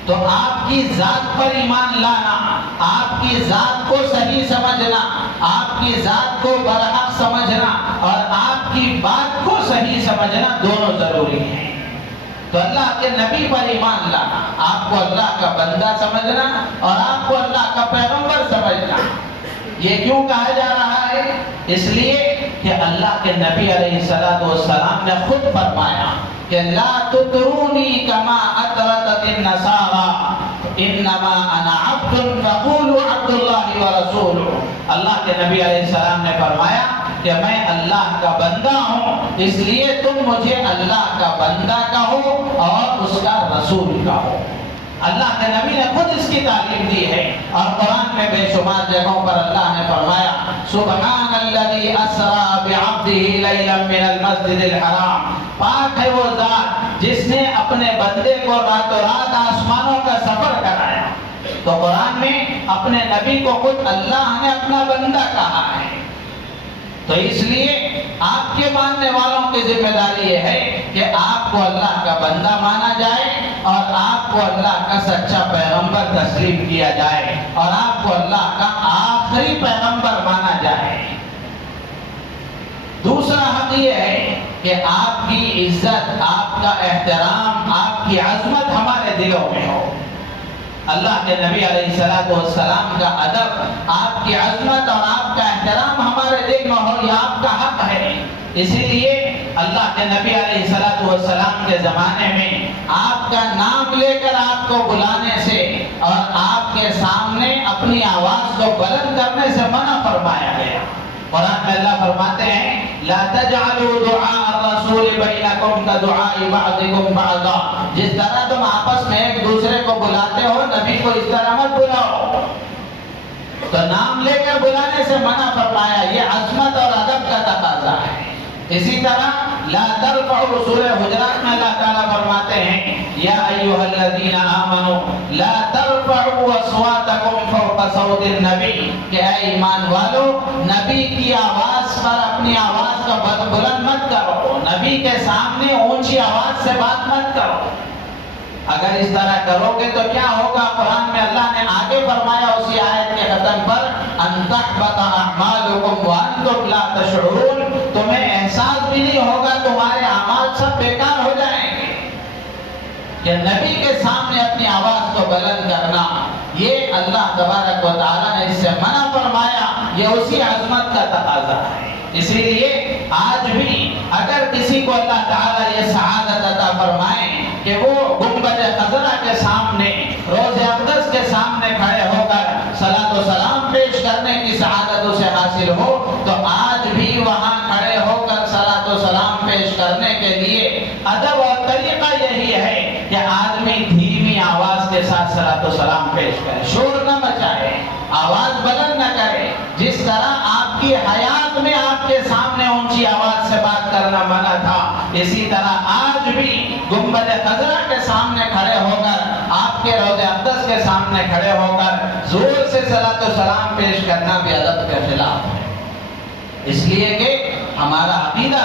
تو آپ کی ذات پر ایمان لانا، آپ کی ذات کو صحیح سمجھنا، آپ کی ذات کو برحق سمجھنا اور آپ کی بات کو صحیح سمجھنا دونوں ضروری ہیں۔ تو اللہ کے نبی پر ایمان لانا، آپ کو اللہ کا بندہ سمجھنا اور آپ کو اللہ کا پیغمبر سمجھنا۔ یہ کیوں کہا جا رہا ہے؟ اس لیے کہ اللہ کے نبی علیہ السلام نے خود فرمایا کہ لا تطرونی کما اطرت النصارى انما انا عبد فقولوا عبد اللہ ورسولہ۔ اللہ کے نبی علیہ السلام نے فرمایا کہ میں اللہ کا بندہ ہوں، اس لیے تم مجھے اللہ کا بندہ کہو اور اس کا رسول کہو۔ اللہ کے نبی نے خود اس کی تعلیم دی ہے اور قرآن میں بے شمار جگہوں پر اللہ نے فرمایا سبحان الذی اسری بعبدہ لیلا من المسجد الحرام، پاک ہے وہ ذات جس نے اپنے بندے کو راتوں رات آسمانوں کا سفر کرایا۔ تو قرآن میں اپنے نبی کو خود اللہ نے اپنا بندہ کہا ہے۔ تو اس لیے آپ کے ماننے والوں کی ذمہ داری یہ ہے کہ آپ کو اللہ کا بندہ مانا جائے اور آپ کو اللہ کا سچا پیغمبر تسلیم کیا جائے اور آپ کو اللہ کا آخری پیغمبر مانا جائے۔ دوسرا حق یہ ہے کہ آپ کی عزت، آپ کا احترام، آپ کی عظمت ہمارے دلوں میں ہو۔ اللہ کے نبی علیہ السلام کا ادب، آپ کی عظمت اور آپ کا احترام ہمارے دل میں ہو، یہ آپ کا حق ہے۔ اسی لیے اللہ کے نبی علیہ السلام کے زمانے میں آپ کا نام لے کر آپ کو بلانے سے اور آپ کے سامنے اپنی آواز کو بلند کرنے سے منع فرمایا گیا۔ قرآن میں اللہ فرماتے ہیں لا تجعلوا دعاء الرسول بینکم کدعاء بعضکم بعضا، جس طرح تم آپس میں ایک دوسرے کو بلاتے ہو نبی کو اس طرح مت بلاؤ۔ تو نام لے کر بلانے سے منع فرمایا، یہ عظمت اور ادب کا تقاضا ہے۔ اسی طرح لا ترفعوا، سورہ حجرات میں اللہ تعالیٰ فرماتے ہیں یا ایھا الذین آمنوا لا ترفعوا اصواتکم فوق صوت النبی، کہ اے ایمان والو نبی کی آواز پر اپنی آواز کا بلند مت کرو، نبی کے سامنے اونچی آواز سے بات مت کرو۔ اگر اس طرح کرو گے تو کیا ہوگا؟ قرآن میں اللہ نے آگے فرمایا اسی آیت کے ختم پر ان تحبط اعمالکم وانتم لا تشعرون، تمہیں احساس بھی نہیں ہوگا، تمہارے اعمال سب بیکار ہو جائیں گے۔ کہ نبی کے سامنے اپنی آواز کو بلند کرنا، یہ اللہ تبارک و تعالیٰ نے اس سے منع فرمایا، یہ اسی عظمت کا تقاضا ہے۔ اسی لیے آج بھی اگر کسی کو اللہ تعالیٰ یہ سعادت عطا فرمائے کہ وہ گنبد خضرا کے سامنے، روض اقدس کے سامنے کھڑے ہو کر صلاۃ و سلام پیش کرنے کی سعادت اسے حاصل ہو، تو آج بھی وہاں کھڑے ہو کر صلاۃ و سلام پیش کرنے کے لیے ادب اور طریقہ یہی ہے کہ آدمی دھیمی آواز کے ساتھ صلاۃ و سلام پیش کرے، شور نہ مچائے، آواز بلند نہ کرے۔ جس طرح آپ کی حیات میں آپ کے سامنے اونچی آواز سے بات کرنا منع تھا، اسی طرح آج بھی گنبد خضرا کے سامنے کھڑے ہو کر، آپ کے روضہ اقدس کے سامنے کھڑے ہو کر زور سے صلاۃ و سلام پیش کرنا بھی ادب کے خلاف ہے۔ اس لیے کہ ہمارا عقیدہ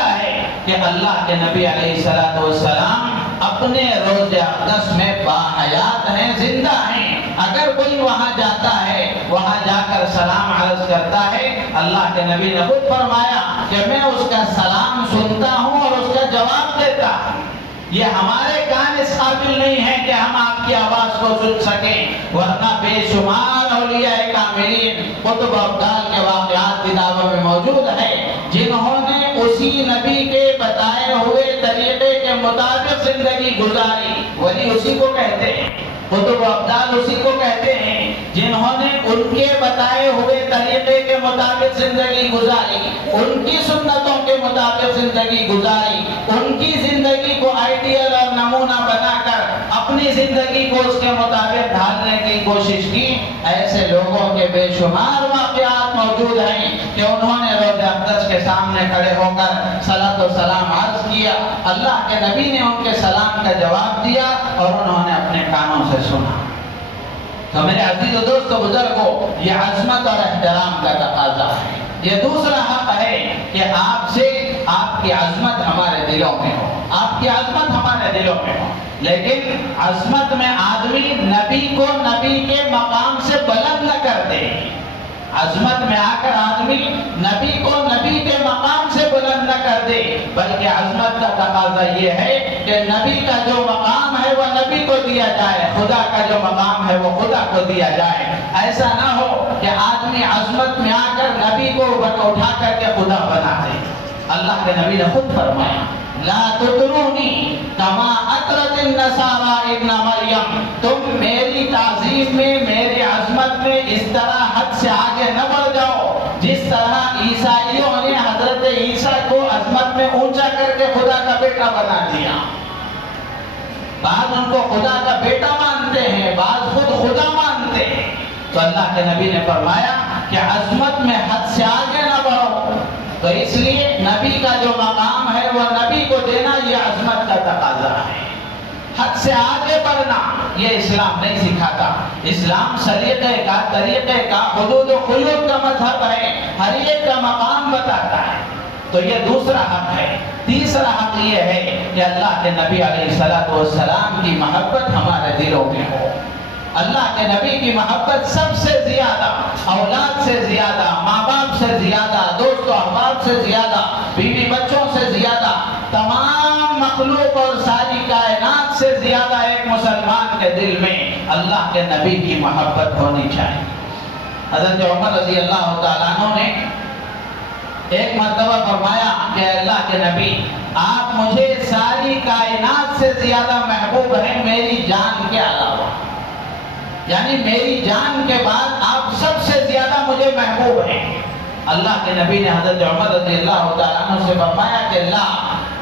ہے کہ اللہ کے نبی علیہ السلام اپنے روضہ اقدس میں باحیات ہیں، زندہ ہیں۔ اگر کوئی وہاں جاتا ہے، وہاں جا کر سلام عرض کرتا ہے، اللہ کے نبی نے خود فرمایا کہ میں اس کا سلام سنتا ہوں اور اس کا جواب دیتا ہوں۔ یہ ہمارے کان اس قابل نہیں ہے کہ ہم آپ کی آواز کو سن سکیں، ورنہ بے شمار اولیاء کاملین، قطب ابدال کے واقعات کتابوں میں موجود ہے، جنہوں نے اسی نبی کے بتائے ہوئے طریقے کے مطابق زندگی گزاری۔ ولی اسی کو کہتے ہیں، قطب ابدال اسی کو کہتے ہیں جنہوں نے ان کے بتائے ہوئے طریقے کے مطابق زندگی گزاری، ان کی سنتوں کے مطابق زندگی گزاری، ان کی زندگی کو آئیڈیل اور نمونہ بنا کر اپنی زندگی کو اس کے مطابق ڈھالنے کی کوشش کی۔ ایسے لوگوں کے بے شمار واقعات موجود ہیں کہ انہوں نے روضہ اقدس کے سامنے کھڑے ہو کر صلاۃ و سلام عرض کیا، اللہ کے نبی نے ان کے سلام کا جواب دیا اور انہوں نے اپنے کانوں سے سنا۔ تو میرے عزیز و دوست و بزرگوں، یہ عظمت اور احترام کا تقاضا ہے۔ یہ دوسرا حق ہے کہ آپ کی عظمت ہمارے دلوں میں ہو، آپ کی عظمت ہمارے دلوں میں ہو۔ لیکن عظمت میں آدمی نبی کو نبی کے مقام سے بلند نہ کر دے۔ عظمت میں آ کر آدمی نبی کو نبی کے مقام سے بلند نہ کر دے، بلکہ عظمت کا تقاضا یہ ہے کہ نبی کا جو مقام ہے وہ نبی کو دیا جائے، خدا کا جو مقام ہے وہ خدا کو دیا جائے۔ ایسا نہ ہو کہ آدمی عظمت میں آ کر نبی کو اٹھا کر کے خدا بنا دے۔ اللہ کے نبی نے خود فرمایا لا تطرونی کما اطرت النصارى ابن مریم، تم میری تعظیم میں، میری عظمت میں اس طرح حد سے آگے نہ بڑھ جاؤ جس طرح عیسائیوں نے حضرت عیسیٰ کو عظمت میں اونچا کر کے خدا کا بیٹا بنا دیا۔ بعض ان کو خدا کا بیٹا مانتے ہیں، بعض خود خدا مانتے ہیں۔ تو اللہ کے نبی نے فرمایا کہ عظمت میں حد سے آگے نہ بڑھو، تو اس لیے نبی کا جو مقام ہے وہ نبی کو دینا یہ عظمت کا تقاضا ہے۔ حد سے آگے بڑھنا یہ اسلام نہیں سکھاتا۔ اسلام سلیقے کا، طریقے کا، حدود و قیود کا مذہب ہے، ہر ایک کا مقام بتاتا ہے۔ تو یہ دوسرا حق ہے۔ تیسرا حق یہ ہے کہ اللہ کے نبی علیہ السلام کی محبت ہمارے دلوں میں ہو۔ اللہ کے نبی کی محبت سب سے زیادہ، اولاد سے زیادہ، ماں باپ سے زیادہ، دوست و احباب سے زیادہ، بیوی بچوں سے زیادہ، تمام مخلوق اور ساری کائنات سے زیادہ ایک مسلمان کے دل میں اللہ کے نبی کی محبت ہونی چاہیے۔ حضرت عمر رضی اللہ تعالیٰ عنہ نے ایک مرتبہ فرمایا کہ اللہ کے نبی آپ مجھے ساری کائنات سے زیادہ محبوب ہیں میری جان کے علاوہ، یعنی میری جان کے بعد آپ سب سے زیادہ مجھے محبوب ہیں۔ اللہ کے نبی نے حضرت عمر رضی اللہ تعالیٰ عنہ سے فرمایا کہ اللہ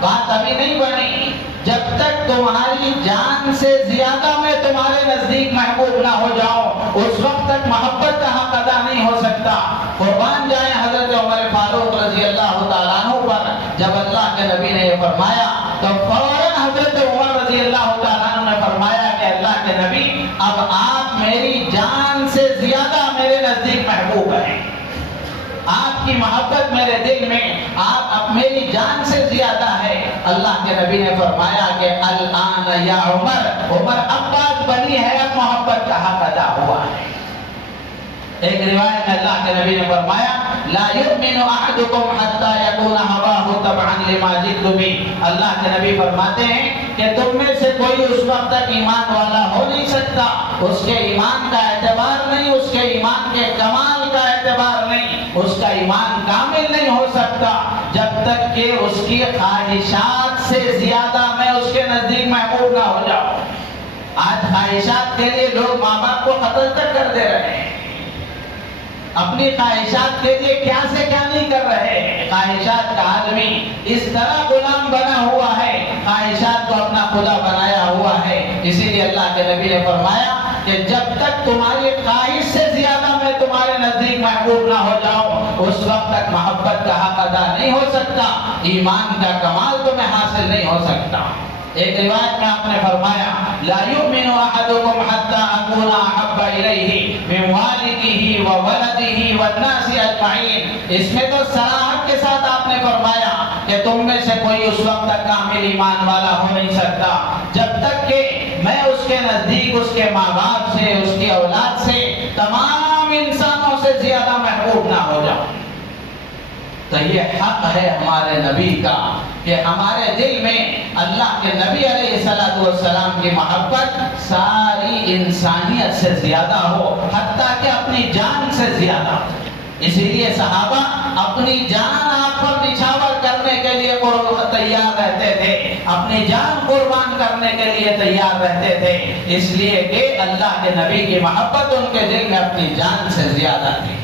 بات ابھی نہیں بنی، جب تک تمہاری جان سے زیادہ میں تمہارے نزدیک محبوب نہ ہو جاؤں اس وقت تک محبت کا حق ادا نہیں ہو سکتا۔ قربان جائیں حضرت عمر فاروق رضی اللہ تعالیٰ عنہ پر جب اللہ کے نبی نے یہ فرمایا تو فوراً حضرت عمر رضی اللہ تعالیٰ عنہ نے فرمایا کہ اللہ کے نبی اب آپ میری جان سے زیادہ میرے نزدیک محبوب ہیں، آپ کی محبت میرے دل میں آپ اب میری جان سے زیادہ ہے۔ اللہ کے نبی نے فرمایا کہ الآن یا عمر، عمر اب بات بنی ہے، اب محبت کا حق ادا ہوا ہے۔ ایک روایت میں اللہ کے نبی نے فرمایا لا یؤمن احدکم حتی یکون ہواہ تبعا لما جئت بہ۔ اللہ کے نبی فرماتے ہیں کہ تم میں سے کوئی اس وقت تک ایمان والا ہو نہیں سکتا، اس کے ایمان کا اعتبار نہیں، اس کے ایمان کے کمال کا اعتبار نہیں، اس کا ایمان کامل نہیں ہو سکتا جب تک کہ اس کی خواہشات سے زیادہ میں اس کے نزدیک محبوب نہ ہو جاؤں۔ آج خواہشات کے لیے لوگ ماں باپ کو قتل تک کر دے رہے ہیں، اپنی خواہشات کے لیے کیا سے کیا نہیں کر رہے ہیں۔ خواہشات کا آدمی اس طرح غلام بنا ہوا ہے، خواہشات کو اپنا خدا بنایا ہوا ہے۔ اسی لیے اللہ کے نبی نے فرمایا کہ جب تک تمہاری خواہش سے زیادہ میں تمہارے نزدیک محبوب نہ ہو جاؤں اس وقت تک محبت کا حق ادا نہیں ہو سکتا، ایمان کا کمال تمہیں حاصل نہیں ہو سکتا۔ ایک روایت میں آپ نے فرمایا لا یؤمن احدکم حتی اکون احب الیہ من والدہ وولدہ والناس اجمعین۔ اس میں تو صراحت کے ساتھ آپ نے فرمایا کہ تم میں سے کوئی اس وقت تک کامل ایمان والا ہو نہیں سکتا جب تک کہ میں اس کے نزدیک اس کے ماں باپ سے، اس کی اولاد سے، تمام انسانوں سے زیادہ محبوب نہ ہو جاؤں۔ تو یہ حق ہے ہمارے نبی کا کہ ہمارے دل میں اللہ کے نبی علیہ السلام کی محبت ساری انسانیت سے زیادہ ہو، حتیٰ کہ اپنی جان سے زیادہ۔ اسی لیے صحابہ اپنی جان آپ پر نچھاور کرنے کے لیے تیار رہتے تھے، اپنی جان قربان کرنے کے لیے تیار رہتے تھے، اس لیے کہ اللہ کے نبی کی محبت ان کے دل میں اپنی جان سے زیادہ تھی۔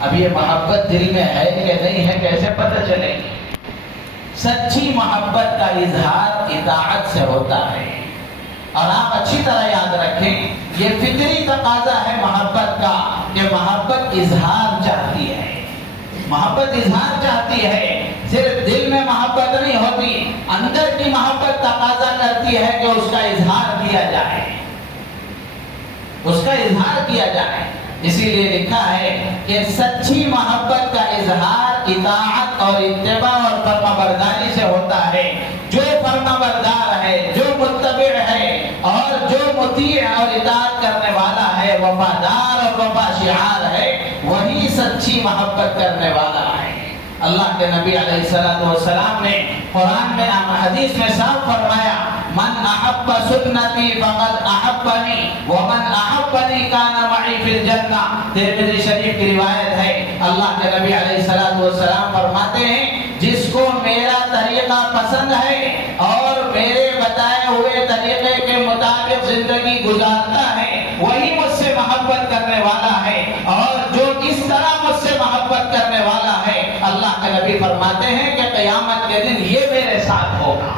اب یہ محبت دل میں ہے کہ نہیں ہے کیسے پتہ چلے؟ سچی محبت کا اظہار اطاعت سے ہوتا ہے، اور آپ اچھی طرح یاد رکھیں یہ فطری تقاضا ہے محبت کا کہ محبت اظہار چاہتی ہے، محبت اظہار چاہتی ہے، صرف دل میں محبت نہیں ہوتی، اندر کی محبت تقاضا کرتی ہے کہ اس کا اظہار کیا جائے، اس کا اظہار کیا جائے۔ اسی لیے لکھا ہے کہ سچی محبت کا اظہار اطاعت اور اتباع اور فرمانبرداری سے ہوتا ہے۔ جو فرمانبردار ہے، جو متبع ہے اور جو مطیع اور اطاعت کرنے والا ہے، وفادار اور وفا شعار ہے، وہی سچی محبت کرنے والا ہے۔ اللہ کے نبی علیہ السلام نے قرآن میں حدیث میں صاف فرمایا من احب سنتی فقد احبنی ومن احبنی کان معی فی الجنہ۔ ترمذی شریف کی روایت ہے، اللہ کے نبی علیہ السلام فرماتے ہیں جس کو میرا طریقہ پسند ہے اور میرے بتائے ہوئے طریقے کے مطابق زندگی گزارتا ہے وہی مجھ سے محبت کرنے والا ہے، اور جو اس طرح مجھ سے محبت کرنے والا ہے اللہ کے نبی فرماتے ہیں کہ قیامت کے دن یہ میرے ساتھ ہوگا۔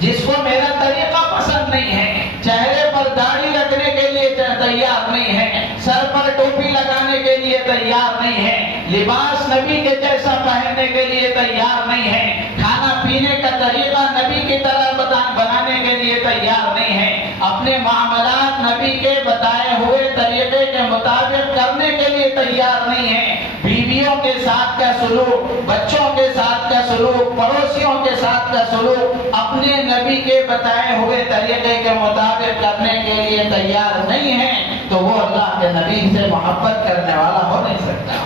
جس کو میرا طریقہ پسند نہیں ہے، چہرے پر داڑھی رکھنے کے لیے تیار نہیں ہے، سر پر ٹوپی لگانے کے لیے تیار نہیں ہے، لباس نبی کے جیسا پہننے کے لیے تیار نہیں ہے، کھانا پینے کا طریقہ نبی کی طرح بنانے کے لیے تیار نہیں ہے، اپنے معاملات نبی کے بتائے ہوئے طریقے کے مطابق کرنے کے لیے تیار نہیں ہے، بیویوں کے ساتھ کا سلوک، بچوں کے ساتھ کا سلوک، پڑوسیوں کے ساتھ کا سلوک اپنے نبی کے بتائے ہوئے طریقے کے مطابق کرنے کے لیے تیار نہیں ہے، تو وہ اللہ کے نبی سے محبت کرنے والا ہو نہیں سکتا۔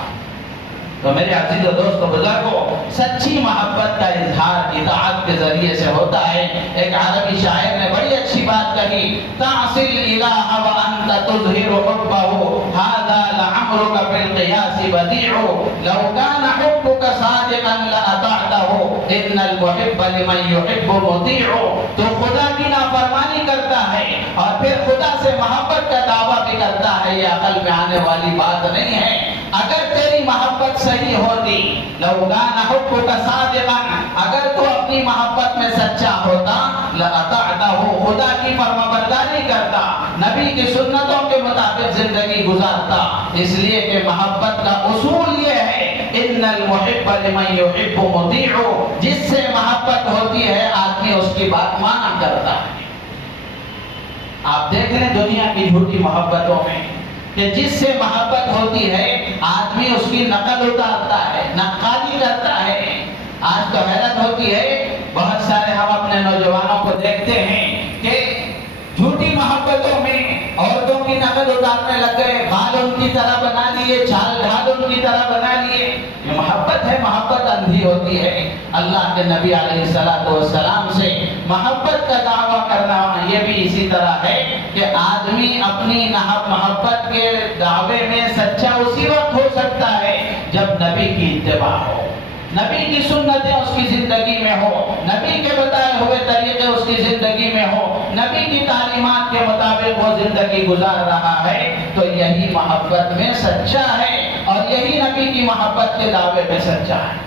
تو میرے عزیز و دوست و بزرگوں، سچی محبت کا اظہار اطاعت کے ذریعے سے ہوتا ہے۔ ایک عربی شاعر نے بڑی اچھی بات کہی، تعصی الالہ وانت تظہر حبہ ھذا لعمرک بالقیاس بدیع لو کان حبک صادقا لاطعتہ ان المحب لمن یحب مطیع۔ تو خدا کی نافرمانی کرتا ہے اور پھر خدا سے محبت کا دعویٰ بھی کرتا ہے، یہ عقل میں آنے والی بات نہیں ہے۔ اگر تیری محبت صحیح ہوتی، لو کان حبک صادقا، اگر تو اپنی محبت میں سچا ہوتا، لاطعتہ، خدا کی فرمانبرداری کرتا، نبی کی سنتوں کے مطابق زندگی گزارتا۔ اس لیے کہ محبت کا اصول یہ ہے، ان المحب لمن یحب مطیع، جس سے محبت ہوتی ہے آدمی اس کی بات مانا کرتا ہے۔ آپ دیکھ لیں دنیا کی جھوٹی محبتوں میں کہ جس سے محبت ہوتی ہے آدمی اس کی نقل اتارتا ہے، نقالی کرتا ہے۔ آج تو حیرت ہوتی ہے، بہت سارے ہم اپنے نوجوانوں کو دیکھتے ہیں کہ جھوٹی محبتوں میں عورتوں کی نقل اتارنے لگ گئے، بال ان کی طرح بنا لیے، چال ڈھال ان کی طرح بنا لیے۔ یہ محبت ہے؟ محبت اندھی ہوتی ہے۔ اللہ کے نبی علیہ السلام سے محبت کا دعویٰ کرنا یہ بھی اسی طرح ہے کہ آدمی اپنی محبت کے دعوے میں سچا اسی وقت ہو سکتا ہے جب نبی کی اتباع ہو، نبی کی سنتیں اس کی زندگی میں ہو، نبی کے بتائے ہوئے طریقے اس کی زندگی میں ہو، نبی کی تعلیمات کے مطابق وہ زندگی گزار رہا ہے، تو یہی محبت میں سچا ہے اور یہی نبی کی محبت کے دعوے میں سچا ہے۔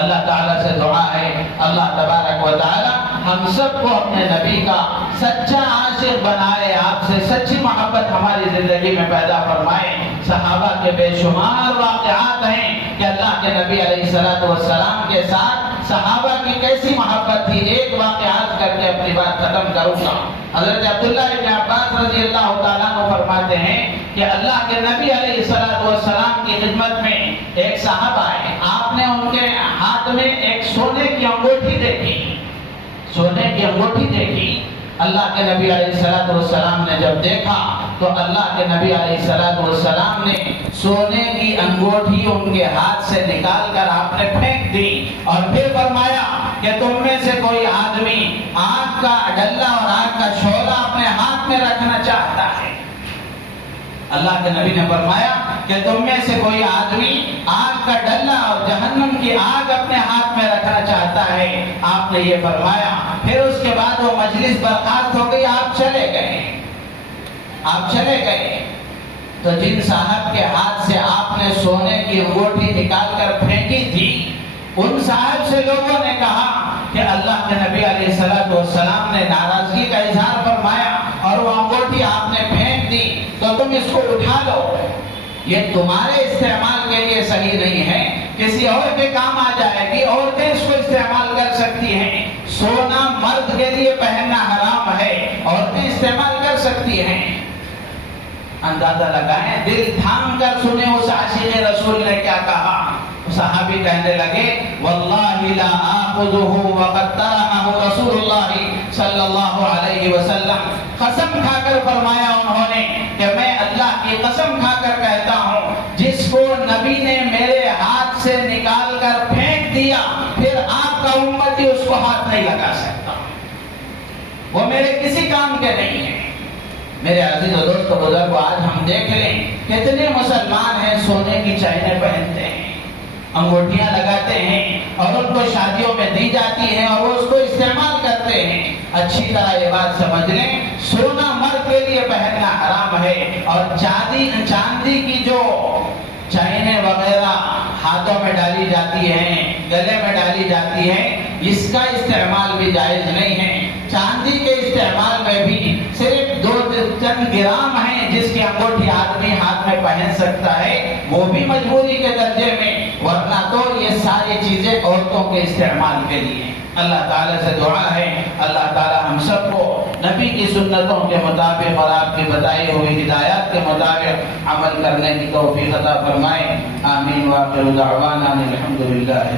اللہ تعالیٰ سے دعا ہے، اللہ تبارک و تعالیٰ ہم سب کو اپنے نبی کا سچا عاشق بنائے، آپ سے سچی محبت ہماری زندگی میں پیدا فرمائے۔ صحابہ کے بے شمار واقعات ہیں کہ اللہ کے نبی علیہ السلام کے ساتھ صحابہ کی کیسی محبت تھی۔ ایک واقعات کر کے اپنی بات ختم کروں گا۔ حضرت عبداللہ ابن عباس رضی اللہ تعالیٰ عنہ فرماتے ہیں کہ اللہ کے نبی علیہ السلام کی خدمت میں ایک صاحب آئے، آپ نے ان کے ہاتھ میں ایک سونے کی انگوٹھی دیکھی، سونے کی انگوٹھی دیکھی۔ اللہ کے نبی علیہ السلام نے جب دیکھا تو اللہ کے نبی علیہ السلام نے سونے کی انگوٹھی ان کے ہاتھ سے نکال کر آپ نے پھینک دی اور پھر فرمایا کہ تم میں سے کوئی آدمی آگ کا ڈلہ اور آگ کا شعلہ اپنے ہاتھ میں رکھنا چاہتا ہے۔ اللہ کے نبی نے فرمایا کہ تم میں سے کوئی آدمی آگ کا ڈلہ اور جہنم کی آگ اپنے ہاتھ میں رکھنا چاہتا ہے۔ آپ نے یہ فرمایا، پھر اس کے بعد وہ مجلس برخاست ہو گئی، آپ چلے گئے۔ تو جن صاحب کے ہاتھ سے آپ نے سونے کی انگوٹھی نکال کر پھینکی تھی، ان صاحب سے لوگوں نے کہا کہ اللہ کے نبی علیہ السلام نے ناراضگی کا اظہار فرمایا اور وہ انگوٹھی آپ نے پھینک دی، تو تم اس کو اٹھا لو، یہ تمہارے استعمال کے لیے صحیح نہیں ہے، کسی اور کے کام آ جائے گی، عورتیں اس کو استعمال کر سکتی ہیں۔ سونا مرد کے لیے پہننا حرام ہے، عورتیں استعمال کر سکتی ہیں۔ اندازہ لگائیں، دل تھام کر سنیں اس عاشق رسول نے کیا کہا۔ صحابی کہنے لگے، واللہ لا آخذہ وقد طرحہ رسول اللہ صلی اللہ علیہ وسلم، قسم کھا کر فرمایا انہوں نے کہ میں اللہ کی قسم کھا کر کہتا ہوں، جس کو نبی نے میرے ہاتھ سے نکال کر پھینک دیا، پھر آپ کا امتی اس کو ہاتھ نہیں لگا سکتا، وہ میرے کسی کام کے نہیں ہیں۔ میرے عزیز و دوست و بزرگو، آج ہم دیکھ لیں کتنے مسلمان ہیں سونے کی چینیں پہنتے ہیں، انگوٹھیاں لگاتے ہیں اور ان کو شادیوں میں دی جاتی ہیں اور وہ اس کو استعمال کرتے ہیں۔ اچھی طرح یہ بات سمجھ لیں، سونا مرد کے لیے پہننا حرام ہے، اور چاندی کی جو چینیں وغیرہ ہاتھوں میں ڈالی جاتی ہیں، گلے میں ڈالی جاتی ہیں، اس کا استعمال بھی جائز نہیں ہے۔ چاندی کے استعمال میں بھی صرف 2 چند گرام ہیں جس کی ہم انگوٹھی آدمی ہاتھ میں پہن سکتا ہے، وہ بھی مجبوری کے درجے میں، ورنہ تو یہ ساری چیزیں عورتوں کے استعمال کے لیے۔ اللہ تعالیٰ سے دعا ہے اللہ تعالیٰ ہم سب کو نبی کی سنتوں کے مطابق اور آپ کی بتائی ہوئی ہدایات کے مطابق عمل کرنے کی توفیق عطا فرمائے۔ آمین۔ وآخر دعوانا الحمدللہ۔